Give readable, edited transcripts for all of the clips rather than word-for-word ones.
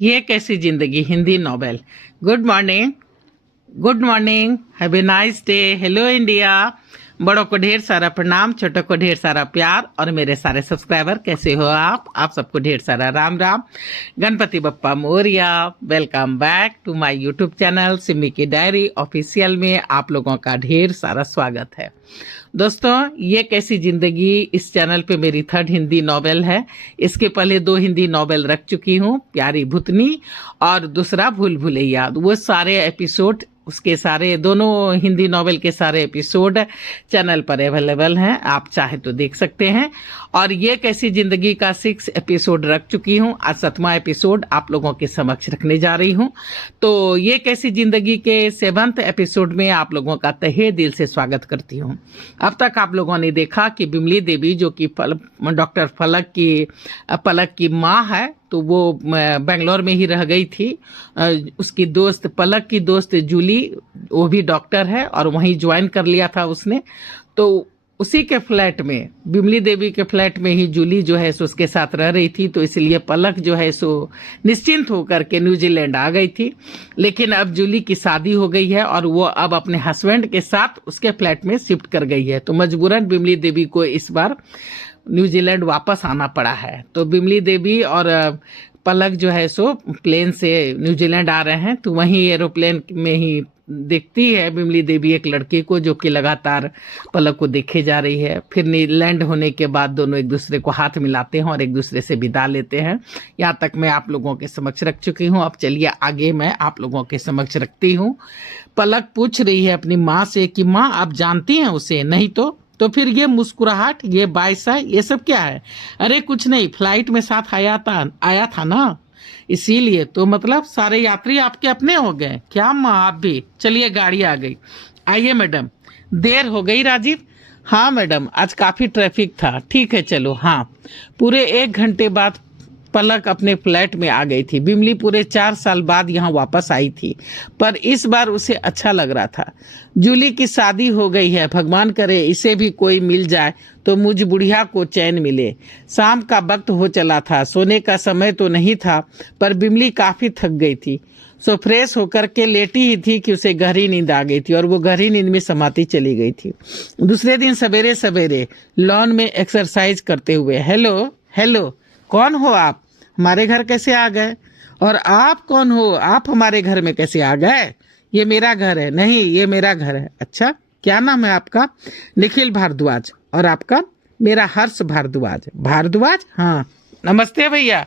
ये कैसी जिंदगी Hindi novel. Good morning, have a nice day. Hello India. बड़ों को ढेर सारा प्रणाम, छोटों को ढेर सारा प्यार, और मेरे सारे सब्सक्राइबर कैसे हो आप सबको ढेर सारा Ram Ram. Ganpati Bappa Morya. Welcome back to my YouTube channel Simi की डायरी ऑफिशियल में आप लोगों का ढेर सारा स्वागत है। दोस्तों, ये कैसी जिंदगी इस चैनल पे मेरी थर्ड हिंदी नॉवेल है। इसके पहले 2 हिंदी नॉवेल रख चुकी हूँ, प्यारी भूतनी और दूसरा भूल भुलैया। वो सारे एपिसोड, उसके सारे दोनों हिंदी नॉवेल के सारे एपिसोड चैनल पर अवेलेबल हैं, आप चाहे तो देख सकते हैं। और ये कैसी जिंदगी का 6 एपिसोड रख चुकी हूँ, आज 7वां एपिसोड आप लोगों के समक्ष रखने जा रही हूँ। तो ये कैसी जिंदगी के 7th एपिसोड में आप लोगों का तहे दिल से स्वागत करती हूँ। अब तक आप लोगों ने देखा कि बिमली देवी, जो कि डॉक्टर पलक की माँ है, तो वो बेंगलोर में ही रह गई थी। उसकी दोस्त, पलक की दोस्त जूली, वो भी डॉक्टर है और वहीं ज्वाइन कर लिया था उसने। तो उसी के फ्लैट में, बिमली देवी के फ्लैट में ही जूली जो है सो उसके साथ रह रही थी। तो इसलिए पलक जो है सो निश्चिंत होकर के न्यूजीलैंड आ गई थी। लेकिन अब जूली की शादी हो गई है और वो अब अपने हस्बैंड के साथ उसके फ्लैट में शिफ्ट कर गई है। तो मजबूरन बिमली देवी को इस बार न्यूजीलैंड वापस आना पड़ा है। तो बिमली देवी और पलक जो है सो प्लेन से न्यूजीलैंड आ रहे हैं। तो वहीं एरोप्लेन में ही देखती है बिमली देवी एक लड़के को, जो कि लगातार पलक को देखे जा रही है। फिर लैंड होने के बाद दोनों एक दूसरे को हाथ मिलाते हैं और एक दूसरे से विदा लेते हैं। यहाँ तक मैं आप लोगों के समक्ष रख चुकी हूँ। अब चलिए आगे मैं आप लोगों के समक्ष रखती हूँ। पलक पूछ रही है अपनी माँ से कि माँ, आप जानती हैं उसे? नहीं तो फिर ये मुस्कुराहट, ये बायसा, ये सब क्या है? अरे कुछ नहीं, फ्लाइट में साथ आया था ना, इसीलिए। तो मतलब सारे यात्री आपके अपने हो गए क्या माँ? आप भी चलिए, गाड़ी आ गई। आइए मैडम, देर हो गई राजीव? हाँ मैडम, आज काफ़ी ट्रैफिक था। ठीक है चलो। हाँ, पूरे 1 घंटे बाद पलक अपने फ्लैट में आ गई थी। बिमली पूरे 4 साल बाद यहाँ वापस आई थी, पर इस बार उसे अच्छा लग रहा था। जूली की शादी हो गई है, भगवान करे इसे भी कोई मिल जाए तो मुझ बुढ़िया को चैन मिले। शाम का वक्त हो चला था, सोने का समय तो नहीं था, पर बिमली काफ़ी थक गई थी। सो फ्रेश होकर के लेटी ही थी कि उसे गहरी नींद आ गई थी और वो गहरी नींद में समाती चली गई थी। दूसरे दिन सवेरे सवेरे लॉन में एक्सरसाइज करते हुए, हेलो, कौन हो आप? हमारे घर कैसे आ गए? और आप कौन हो? आप हमारे घर में कैसे आ गए? ये मेरा घर है। नहीं, ये मेरा घर है। अच्छा, क्या नाम है आपका? निखिल भारद्वाज। और आपका? मेरा हर्ष भारद्वाज। भारद्वाज? हाँ। नमस्ते भैया।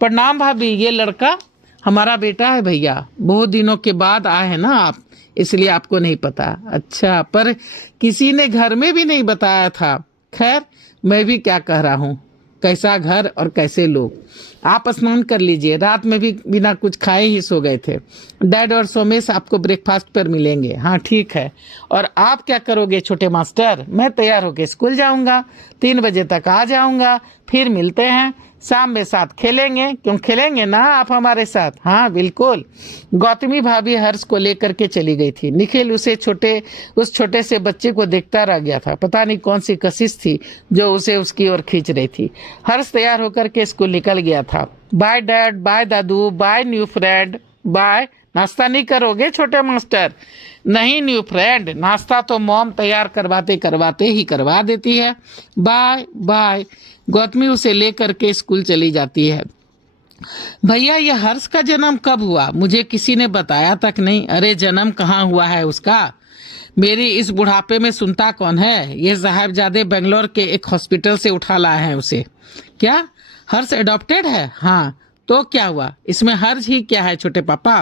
प्रणाम भाभी। ये लड़का हमारा बेटा है भैया। बहुत दिनों के बाद आए हैं ना आप, इसलिए आपको नहीं पता। अच्छा, पर किसी ने घर में भी नहीं बताया था। खैर, मैं भी क्या कह रहा हूँ, कैसा घर और कैसे लोग। आप स्नान कर लीजिए, रात में भी बिना कुछ खाए ही सो गए थे। डैड और सोमेश आपको ब्रेकफास्ट पर मिलेंगे। हाँ ठीक है। और आप क्या करोगे छोटे मास्टर? मैं तैयार होके स्कूल जाऊंगा, 3 बजे तक आ जाऊंगा, फिर मिलते हैं। शाम में साथ खेलेंगे। क्यों खेलेंगे ना आप हमारे साथ? हाँ बिल्कुल। गौतमी भाभी हर्ष को लेकर के चली गई थी। निखिल उस छोटे से बच्चे को देखता रह गया था। पता नहीं कौन सी कशिश थी जो उसे उसकी ओर खींच रही थी। हर्ष तैयार होकर के स्कूल निकल गया था। बाय डैड, बाय दादू, बाय न्यू फ्रेंड, बाय। नाश्ता नहीं करोगे छोटे मास्टर? नहीं न्यू फ्रेंड, नाश्ता तो मॉम तैयार करवाते करवाते ही करवा देती है। Bye bye. गौतमी उसे लेकर के स्कूल चली जाती है। भैया, ये हर्ष का जन्म कब हुआ? मुझे किसी ने बताया तक नहीं। अरे जन्म कहाँ हुआ है उसका? मेरी इस बुढ़ापे में सुनता कौन है? ये साहबजादे बेंगलोर के एक हॉस्पिटल से उठा लाए हैं उसे। क्या हर्ष एडॉप्टेड है? हाँ, तो क्या हुआ? इसमें हर्ष ही क्या है छोटे पापा?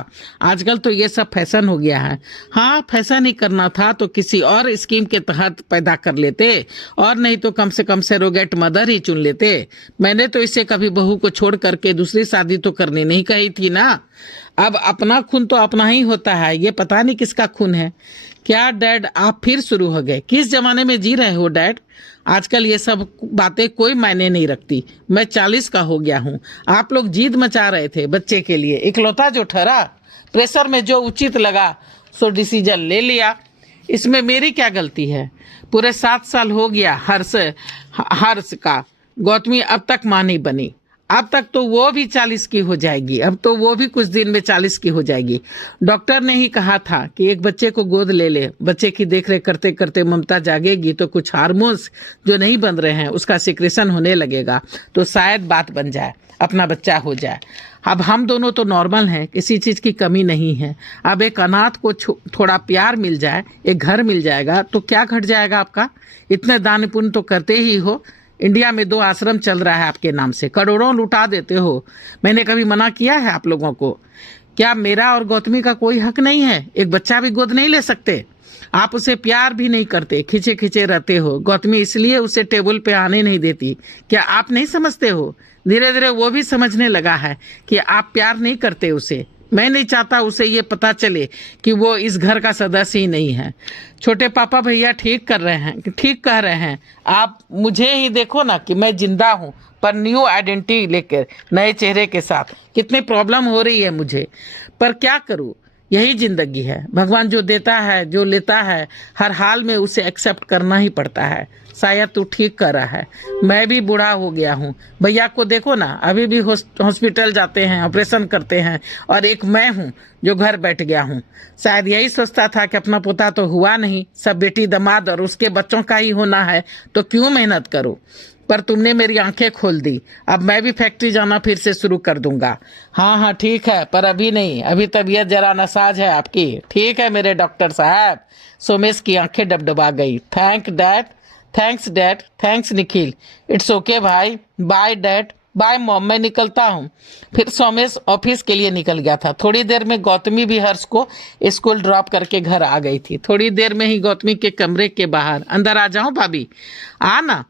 आजकल तो ये सब फैशन हो गया है। हाँ, फैशन ही करना था तो किसी और स्कीम के तहत पैदा कर लेते, और नहीं तो कम से कम सरोगेट मदर ही चुन लेते। मैंने तो इसे कभी बहू को छोड़ करके दूसरी शादी तो करनी नहीं कही थी ना। अब अपना खून तो अपना ही होता है, ये पता नहीं किसका खून है। क्या डैड, आप फिर शुरू हो गए? किस जमाने में जी रहे हो डैड? आजकल ये सब बातें कोई मायने नहीं रखती। मैं 40 का हो गया हूँ। आप लोग जिद मचा रहे थे बच्चे के लिए, इकलौता जो ठहरा, प्रेशर में जो उचित लगा सो डिसीजन ले लिया। इसमें मेरी क्या गलती है? पूरे 7 साल हो गया हर्ष का। गौतमी अब तक माँ नहीं बनी। अब तक तो वो भी 40 की हो जाएगी, अब तो वो भी कुछ दिन में 40 की हो जाएगी। डॉक्टर ने ही कहा था कि एक बच्चे को गोद ले ले, बच्चे की देखरेख करते करते ममता जागेगी तो कुछ हार्मोन्स जो नहीं बन रहे हैं उसका सिक्रेशन होने लगेगा, तो शायद बात बन जाए, अपना बच्चा हो जाए। अब हम दोनों तो नॉर्मल हैं, किसी चीज़ की कमी नहीं है। अब एक अनाथ को थोड़ा प्यार मिल जाए, एक घर मिल जाएगा तो क्या घट जाएगा आपका? इतने दान पुण्य तो करते ही हो। इंडिया में 2 आश्रम चल रहा है आपके नाम से, करोड़ों लुटा देते हो। मैंने कभी मना किया है आप लोगों को? क्या मेरा और गौतमी का कोई हक नहीं है? एक बच्चा भी गोद नहीं ले सकते? आप उसे प्यार भी नहीं करते, खींचे खींचे रहते हो। गौतमी इसलिए उसे टेबल पे आने नहीं देती। क्या आप नहीं समझते हो? धीरे धीरे वो भी समझने लगा है कि आप प्यार नहीं करते उसे। मैं नहीं चाहता उसे ये पता चले कि वो इस घर का सदस्य ही नहीं है। छोटे पापा भैया ठीक कर रहे हैं, ठीक कह रहे हैं। आप मुझे ही देखो ना कि मैं जिंदा हूँ, पर न्यू आइडेंटिटी लेकर, नए चेहरे के साथ। कितनी प्रॉब्लम हो रही है मुझे, पर क्या करूँ? यही जिंदगी है। भगवान जो देता है, जो लेता है, हर हाल में उसे एक्सेप्ट करना ही पड़ता है। शायद तू ठीक कर रहा है, मैं भी बूढ़ा हो गया हूँ। भैया को देखो ना, अभी भी हॉस्पिटल जाते हैं, ऑपरेशन करते हैं, और एक मैं हूँ जो घर बैठ गया हूँ। शायद यही सोचता था कि अपना पोता तो हुआ नहीं, सब बेटी दामाद और उसके बच्चों का ही होना है, तो क्यों मेहनत करो। पर तुमने मेरी आंखें खोल दी। अब मैं भी फैक्ट्री जाना फिर से शुरू कर दूंगा। हाँ हाँ ठीक है, पर अभी नहीं, अभी तबीयत जरा नासाज है आपकी। ठीक है मेरे डॉक्टर साहब। सोमेश की आंखें डबडबा गई। Thanks dad, thanks Nikhil. It's okay भाई, बाय डैड, बाय मॉम, मैं निकलता हूँ। फिर सोमेश ऑफिस के लिए निकल गया था। थोड़ी देर में गौतमी भी हर्ष को स्कूल ड्रॉप करके घर आ गई थी। थोड़ी देर में ही गौतमी के कमरे के बाहर, अंदर आ जाऊं भाभी? आना।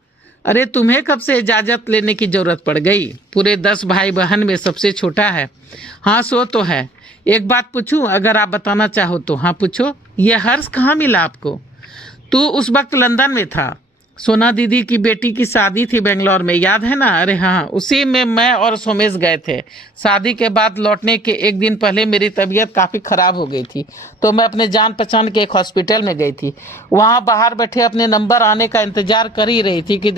अरे तुम्हें कब से इजाज़त लेने की ज़रूरत पड़ गई? पूरे 10 भाई बहन में सबसे छोटा है। हाँ सो तो है। एक बात पूछूं, अगर आप बताना चाहो तो? हाँ पूछो। ये हर्ष कहाँ मिला आपको? तू उस वक्त लंदन में था। सोना दीदी की बेटी की शादी थी बेंगलोर में, याद है ना? अरे हाँ, उसी में मैं और सोमेश गए थे। शादी के बाद लौटने के एक दिन पहले मेरी तबीयत काफ़ी ख़राब हो गई थी, तो मैं अपने जान पहचान के एक हॉस्पिटल में गई थी। वहाँ बाहर बैठे अपने नंबर आने का इंतजार कर ही रही थी कि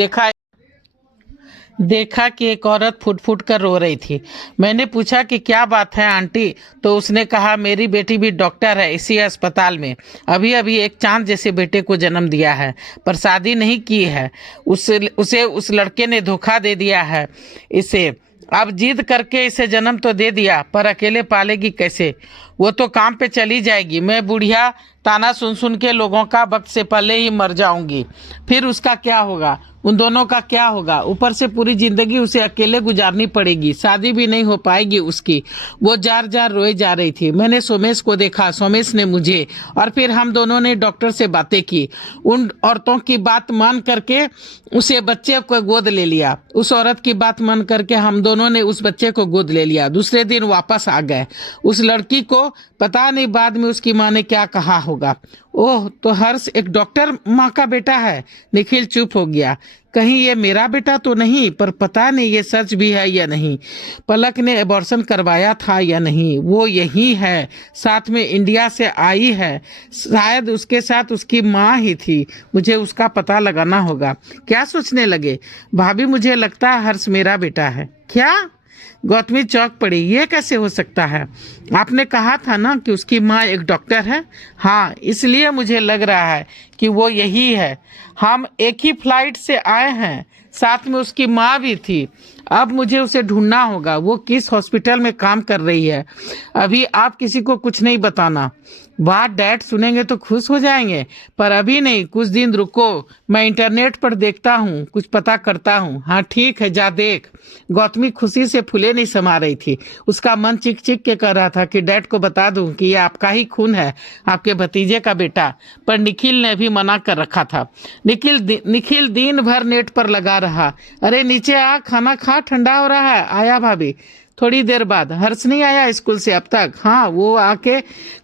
देखा कि एक औरत फुट फुट कर रो रही थी। मैंने पूछा कि क्या बात है आंटी? तो उसने कहा मेरी बेटी भी डॉक्टर है इसी अस्पताल में, अभी अभी एक चांद जैसे बेटे को जन्म दिया है, पर शादी नहीं की है। उसे उस लड़के ने धोखा दे दिया है इसे। अब जिद करके इसे जन्म तो दे दिया, पर अकेले पालेगी कैसे? वो तो काम पे चली जाएगी। मैं बुढ़िया ताना सुन सुन के लोगों का वक्त से पहले ही मर जाऊंगी। फिर उसका क्या होगा? उन दोनों का क्या होगा? ऊपर से पूरी जिंदगी उसे अकेले गुजारनी पड़ेगी। शादी भी नहीं हो पाएगी उसकी। वो जार जार रोए जा रही थी। मैंने सोमेश को देखा, सोमेश ने मुझे, और फिर हम दोनों ने डॉक्टर से बातें की। उन औरतों की बात मान करके उसे बच्चे को गोद ले लिया। उस औरत की बात मान करके हम दोनों ने उस बच्चे को गोद ले लिया। दूसरे दिन वापस आ गए। उस लड़की को पता नहीं बाद में उसकी माँ ने क्या कहा होगा। ओह, तो हर्ष एक डॉक्टर माँ का बेटा है। निखिल चुप हो गया। कहीं ये मेरा बेटा तो नहीं, पर पता नहीं ये सच भी है या नहीं। पलक ने एबॉर्शन करवाया था या नहीं? वो यही है, साथ में इंडिया से आई है। शायद उसके साथ उसकी माँ ही थी। मुझे उसका पता लगाना होगा। क्या सोचने लगे भाभी? मुझे लगता है हर्ष मेरा बेटा है। क्या? गौतमी चौंक पड़ी। ये कैसे हो सकता है? आपने कहा था ना कि उसकी माँ एक डॉक्टर है। हाँ, इसलिए मुझे लग रहा है कि वो यही है। हम एक ही फ्लाइट से आए हैं, साथ में उसकी माँ भी थी। अब मुझे उसे ढूंढना होगा। वो किस हॉस्पिटल में काम कर रही है। अभी आप किसी को कुछ नहीं बताना। वाह डैड, सुनेंगे तो खुश हो जाएंगे, पर अभी नहीं, कुछ दिन रुको। मैं इंटरनेट पर देखता हूँ, कुछ पता करता हूँ। हाँ ठीक है, जा देख। गौतमी खुशी से फूले नहीं समा रही थी। उसका मन चिक चिक के कर रहा था कि डैड को बता दूं कि ये आपका ही खून है, आपके भतीजे का बेटा। पर निखिल ने भी मना कर रखा था। निखिल दिन भर नेट पर लगा रहा। अरे नीचे आ, खाना खा, ठंडा हो रहा है। आया भाभी थोड़ी देर बाद। हर्ष नहीं आया स्कूल से अब तक? हाँ, वो आके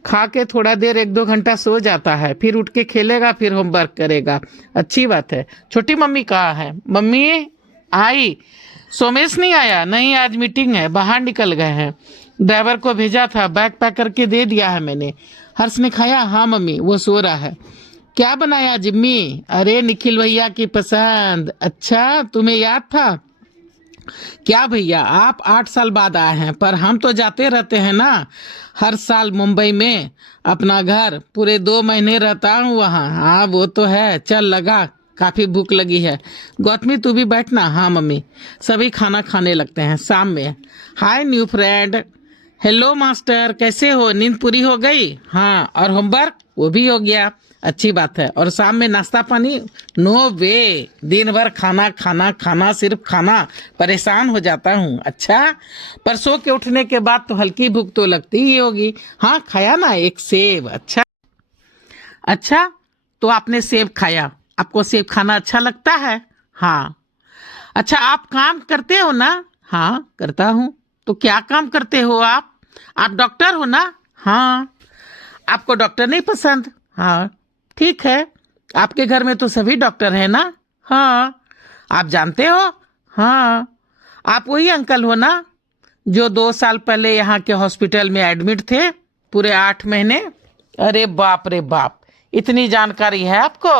खा के थोड़ा देर 1-2 घंटा सो जाता है, फिर उठ के खेलेगा, फिर होमवर्क करेगा। अच्छी बात है। छोटी मम्मी कहाँ है? मम्मी आई। सोमेश नहीं आया? नहीं, आज मीटिंग है, बाहर निकल गए हैं। ड्राइवर को भेजा था, बैग पैक करके दे दिया है मैंने। हर्ष ने खाया? हाँ मम्मी, वो सो रहा है। क्या बनाया जिम्मी? अरे निखिल भैया की पसंद। अच्छा, तुम्हें याद था? क्या भैया, आप 8 साल बाद आए हैं, पर हम तो जाते रहते हैं ना हर साल मुंबई में। अपना घर पूरे 2 महीने रहता हूँ वहाँ। हाँ वो तो है। चल लगा, काफी भूख लगी है। गौतमी तू भी बैठना। हाँ मम्मी। सभी खाना खाने लगते हैं शाम में। हाय न्यू फ्रेंड। हेलो मास्टर, कैसे हो? नींद पूरी हो गई? हाँ, और होमवर्क वो भी हो गया। अच्छी बात है। और शाम में नाश्ता पानी? नो वे। दिन भर खाना खाना खाना, सिर्फ खाना। परेशान हो जाता हूँ। अच्छा, पर सो के उठने के बाद तो हल्की भूख तो लगती ही होगी। हाँ खाया ना एक सेब। अच्छा अच्छा, तो आपने सेब खाया। आपको सेब खाना अच्छा लगता है? हाँ। अच्छा, आप काम करते हो ना? हाँ करता हूँ। तो क्या काम करते हो आप? आप डॉक्टर हो ना? हाँ। आपको डॉक्टर नहीं पसंद? हाँ। ठीक है। आपके घर में तो सभी डॉक्टर हैं ना? हाँ। आप जानते हो? हाँ। आप वही अंकल हो ना जो 2 साल पहले यहाँ के हॉस्पिटल में एडमिट थे, पूरे 8 महीने? अरे बाप रे बाप, इतनी जानकारी है आपको?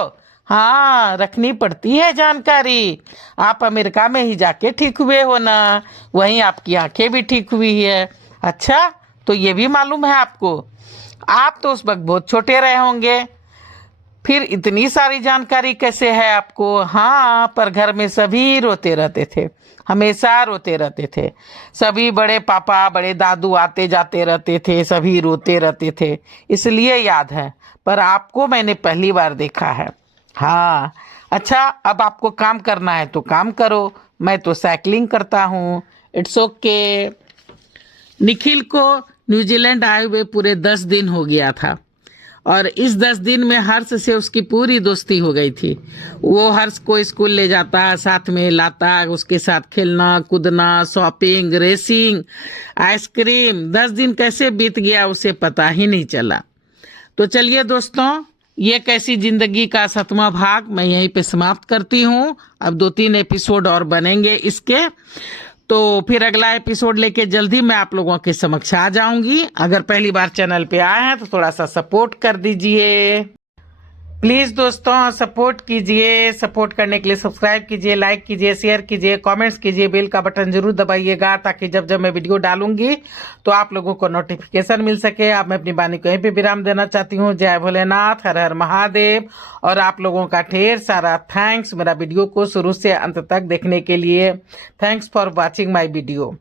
हाँ, रखनी पड़ती है जानकारी। आप अमेरिका में ही जाके ठीक हुए हो ना, वहीं आपकी आंखें भी ठीक हुई है। अच्छा, तो ये भी मालूम है आपको? आप तो उस वक्त बहुत छोटे रहे होंगे, फिर इतनी सारी जानकारी कैसे है आपको? हाँ, पर घर में सभी रोते रहते थे, हमेशा रोते रहते थे। सभी बड़े पापा बड़े दादू आते जाते रहते थे, सभी रोते रहते थे, इसलिए याद है। पर आपको मैंने पहली बार देखा है। हाँ। अच्छा, अब आपको काम करना है तो काम करो, मैं तो साइकिलिंग करता हूँ। It's okay. निखिल को न्यूजीलैंड आए हुए पूरे 10 दिन हो गया था, और इस 10 दिन में हर्ष से उसकी पूरी दोस्ती हो गई थी। वो हर्ष को स्कूल ले जाता, साथ में लाता, उसके साथ खेलना कूदना, शॉपिंग, रेसिंग, आइसक्रीम। 10 दिन कैसे बीत गया उसे पता ही नहीं चला। तो चलिए दोस्तों, ये कैसी जिंदगी का 7वां भाग मैं यहीं पे समाप्त करती हूँ। अब 2-3 एपिसोड और बनेंगे इसके, तो फिर अगला एपिसोड लेके जल्दी मैं आप लोगों के समक्ष आ जाऊंगी। अगर पहली बार चैनल पे आए हैं तो थोड़ा सा सपोर्ट कर दीजिए प्लीज दोस्तों, सपोर्ट कीजिए। सपोर्ट करने के लिए सब्सक्राइब कीजिए, लाइक कीजिए, शेयर कीजिए, कमेंट्स कीजिए, बेल का बटन जरूर दबाइएगा, ताकि जब जब मैं वीडियो डालूंगी तो आप लोगों को नोटिफिकेशन मिल सके। अब मैं अपनी वाणी को यहीं पे विराम देना चाहती हूँ। जय भोलेनाथ, हर हर महादेव। और आप लोगों का ढेर सारा थैंक्स मेरा वीडियो को शुरू से अंत तक देखने के लिए। Thanks for watching my video.